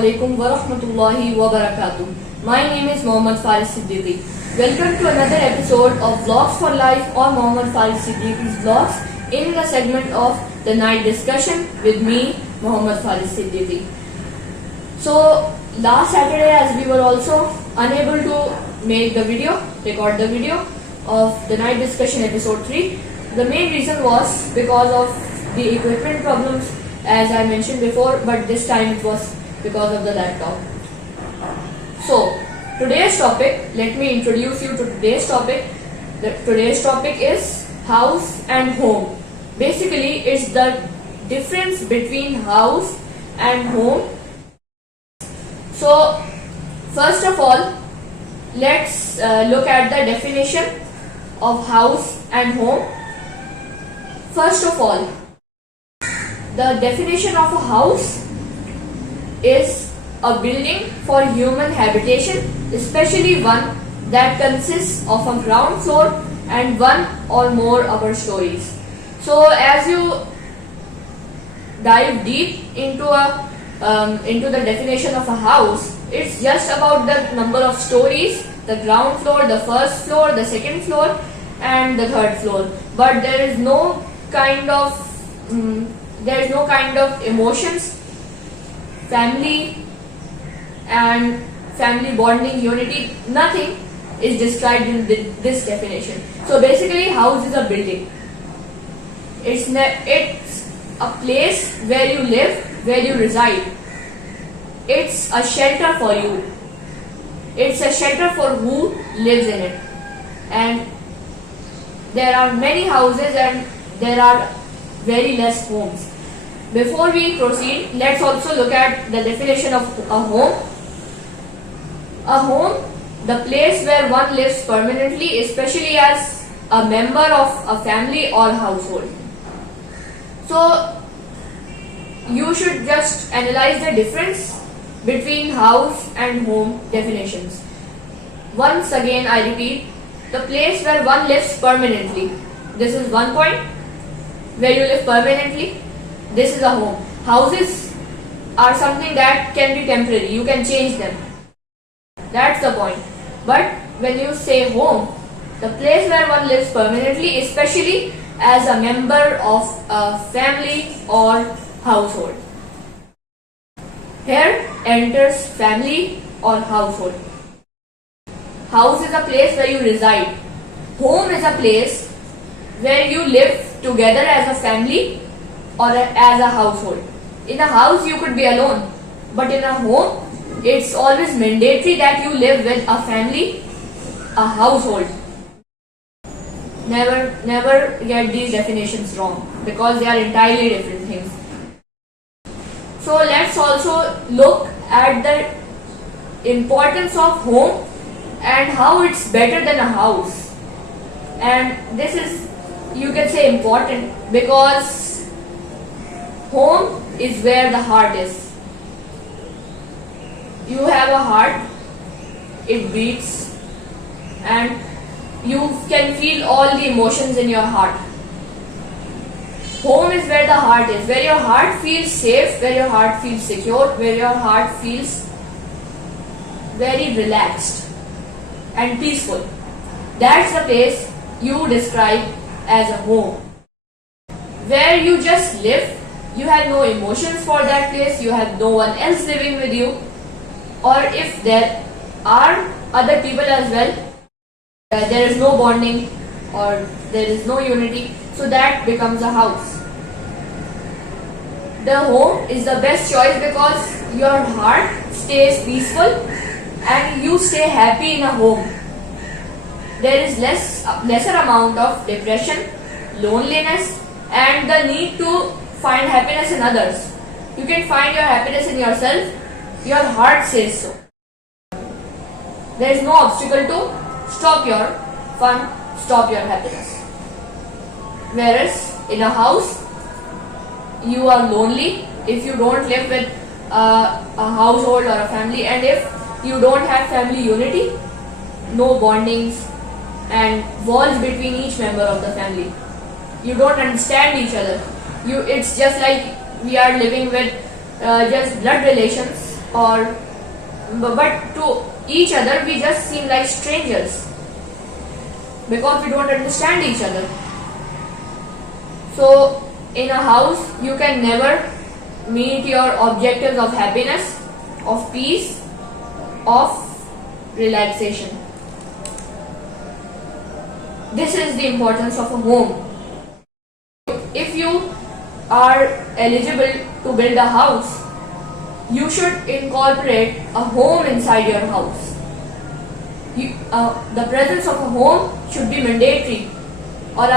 alaikum wa rahmatullahi wa barakatuh. My name is Mohammad Faris Siddiqui. Welcome to another episode of Vlogs for Life or Mohammad Faris Siddiqui's Vlogs in the segment of the night discussion with me, Mohammad Faris Siddiqui. So last Saturday, as we were also unable to record the video of the night discussion episode 3, the main reason was because of the equipment problems, as I mentioned before, but this time it was because of the laptop. So today's topic, let me introduce you to today's topic. Today's topic is house and home. Basically, it's the difference between house and home. So first of all, let's look at the definition of house and home. First of all, the definition of a house is a building for human habitation, especially one that consists of a ground floor and one or more upper stories. So as you dive deep into the definition of a house, it's just about the number of stories, the ground floor, the first floor, the second floor and the third floor. But there is no kind of emotions, family and family bonding, unity, nothing is described in this definition. So basically, house is a building. It's a place where you live, where you reside. It's a shelter for you. It's a shelter for who lives in it. And there are many houses and there are very less homes. Before we proceed, let's also look at the definition of a home. A home, the place where one lives permanently, especially as a member of a family or household. So you should just analyze the difference between house and home definitions. Once again, I repeat, the place where one lives permanently. This is one point, where you live permanently. This is a home. Houses are something that can be temporary. You can change them. That's the point. But when you say home, the place where one lives permanently, especially as a member of a family or household. Here enters family or household. House is a place where you reside. Home is a place where you live together as a family or as a household. In a house you could be alone, but in a home it's always mandatory that you live with a family, a household. Never get these definitions wrong, because they are entirely different things. So let's also look at the importance of home and how it's better than a house. And this is, you can say, important because home is where the heart is. You have a heart, it beats, and you can feel all the emotions in your heart. Home is where the heart is, where your heart feels safe, where your heart feels secure, where your heart feels very relaxed and peaceful. That's the place you describe as a home. Where you just live, you have no emotions for that place, you have no one else living with you, or if there are other people as well, there is no bonding or there is no unity, so that becomes a house. The home is the best choice because your heart stays peaceful and you stay happy in a home. There is lesser amount of depression, loneliness and the need to find happiness in others. You can find your happiness in yourself. Your heart says so. There is no obstacle to stop your fun, stop your happiness. Whereas in a house, you are lonely if you don't live with a household or a family, and if you don't have family unity, no bondings and walls between each member of the family. You don't understand each other. It's just like we are living with just blood relations or but to each other we just seem like strangers because we don't understand each other. So in a house you can never meet your objectives of happiness, of peace, of relaxation. This is the importance of a home. If you are eligible to build a house, you should incorporate a home inside your house. The presence of a home should be mandatory, or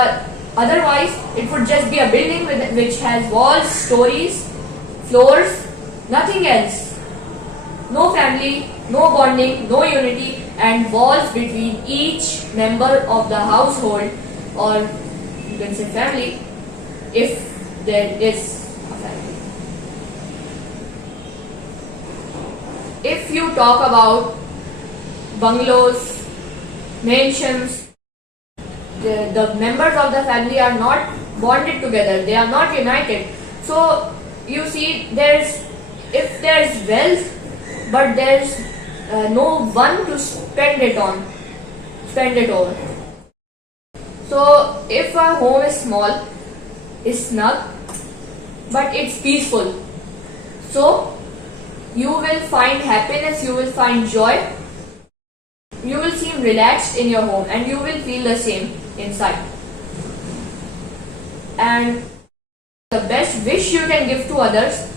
otherwise it would just be a building which has walls, stories, floors, nothing else. No family, no bonding, no unity, and walls between each member of the household, or you can say family, if there is a family. If you talk about bungalows, mansions, the members of the family are not bonded together, they are not united. So you see, if there's wealth but there's no one to spend it over. So if a home is small, is snug, but it's peaceful, so you will find happiness, you will find joy, you will seem relaxed in your home, and you will feel the same inside. And the best wish you can give to others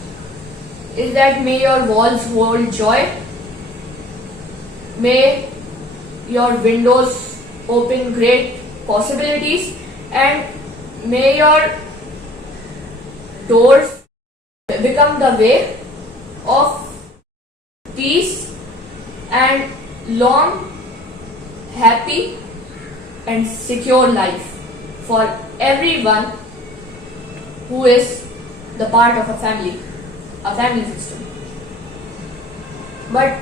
is that may your walls hold joy, may your windows open great possibilities, and may your doors become the way of peace and long, happy and secure life for everyone who is the part of a family system. But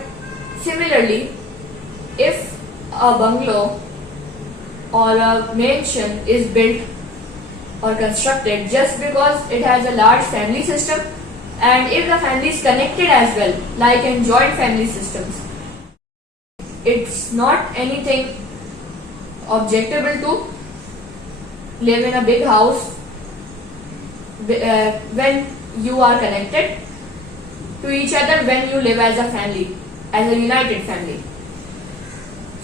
similarly, if a bungalow or a mansion is built or constructed just because it has a large family system, and if the family is connected as well, like in joint family systems, it's not anything objectable to live in a big house when you are connected to each other, when you live as a family, as a united family.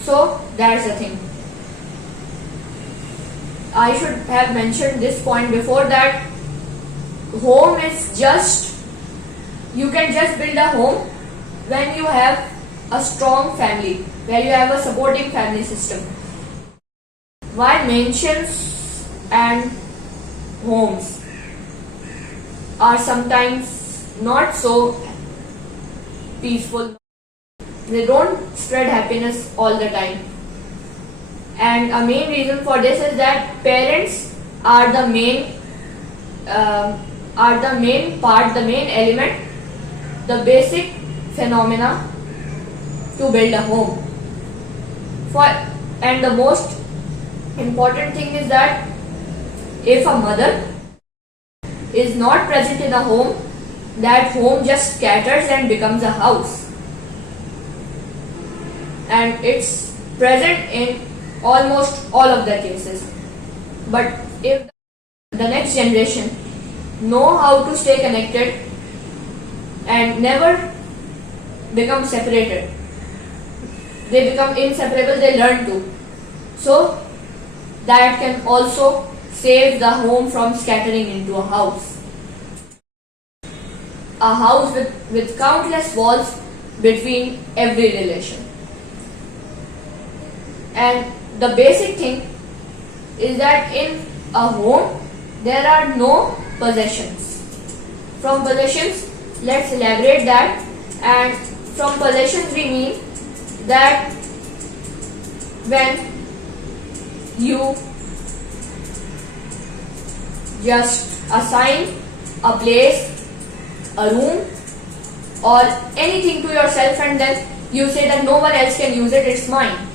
So that's the thing. I should have mentioned this point before, that home is just, you can just build a home when you have a strong family, where you have a supporting family system. Why mansions and homes are sometimes not so peaceful. They don't spread happiness all the time. And a main reason for this is that parents are the main part, the main element, the basic phenomena to build a home. And the most important thing is that if a mother is not present in a home, that home just scatters and becomes a house. And it's present in almost all of the cases. But if the next generation know how to stay connected and never become separated, they become inseparable, they learn to. So that can also save the home from scattering into a house. A house with countless walls between every relation. And the basic thing is that in a home there are no possessions. From possessions, let's elaborate that. And from possessions we mean that when you just assign a place, a room or anything to yourself, and then you say that no one else can use it, it's mine.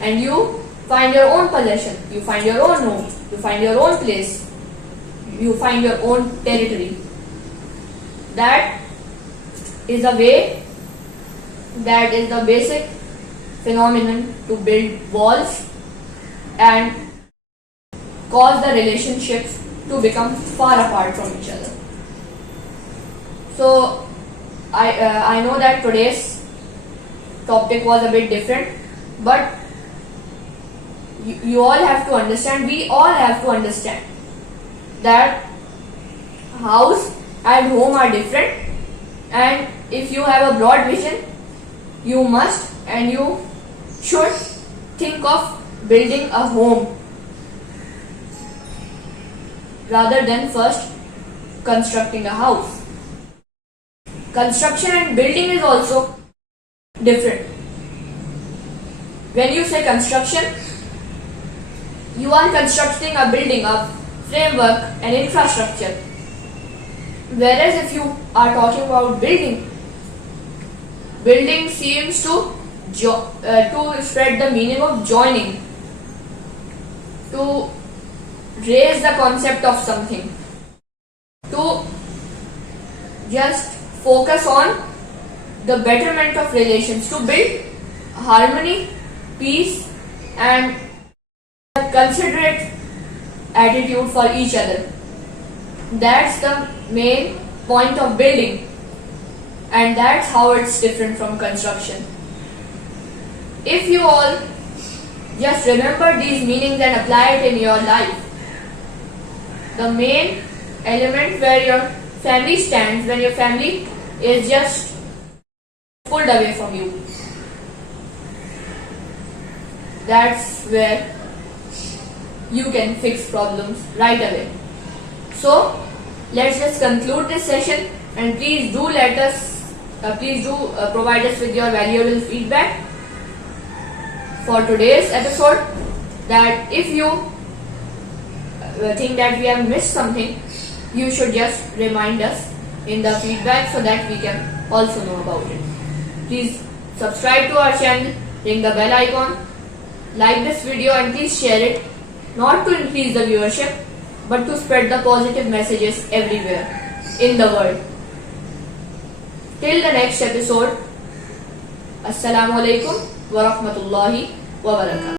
And you find your own possession, you find your own home, you find your own place, you find your own territory. That is a way that is the basic phenomenon to build walls and cause the relationships to become far apart from each other. So I know that today's topic was a bit different, but you all have to understand, we all have to understand that house and home are different, and if you have a broad vision, you must and you should think of building a home rather than first constructing a house. Construction and building is also different. When you say construction, you are constructing a building, a framework, an infrastructure. Whereas if you are talking about building, building seems to spread the meaning of joining, to raise the concept of something, to just focus on the betterment of relations, to build harmony, peace, and a considerate attitude for each other. That's the main point of building, and that's how it's different from construction. If you all just remember these meanings and apply it in your life, the main element where your family stands, when your family is just pulled away from you, that's where you can fix problems right away. So let's just conclude this session, and please do provide us with your valuable feedback for today's episode, that if you think that we have missed something, you should just remind us in the feedback so that we can also know about it. Please subscribe to our channel, ring the bell icon, like this video, and please share it, not to increase the viewership but to spread the positive messages everywhere in the world. Till the next episode, Assalamu alaikum wa rahmatullahi wa barakatuh.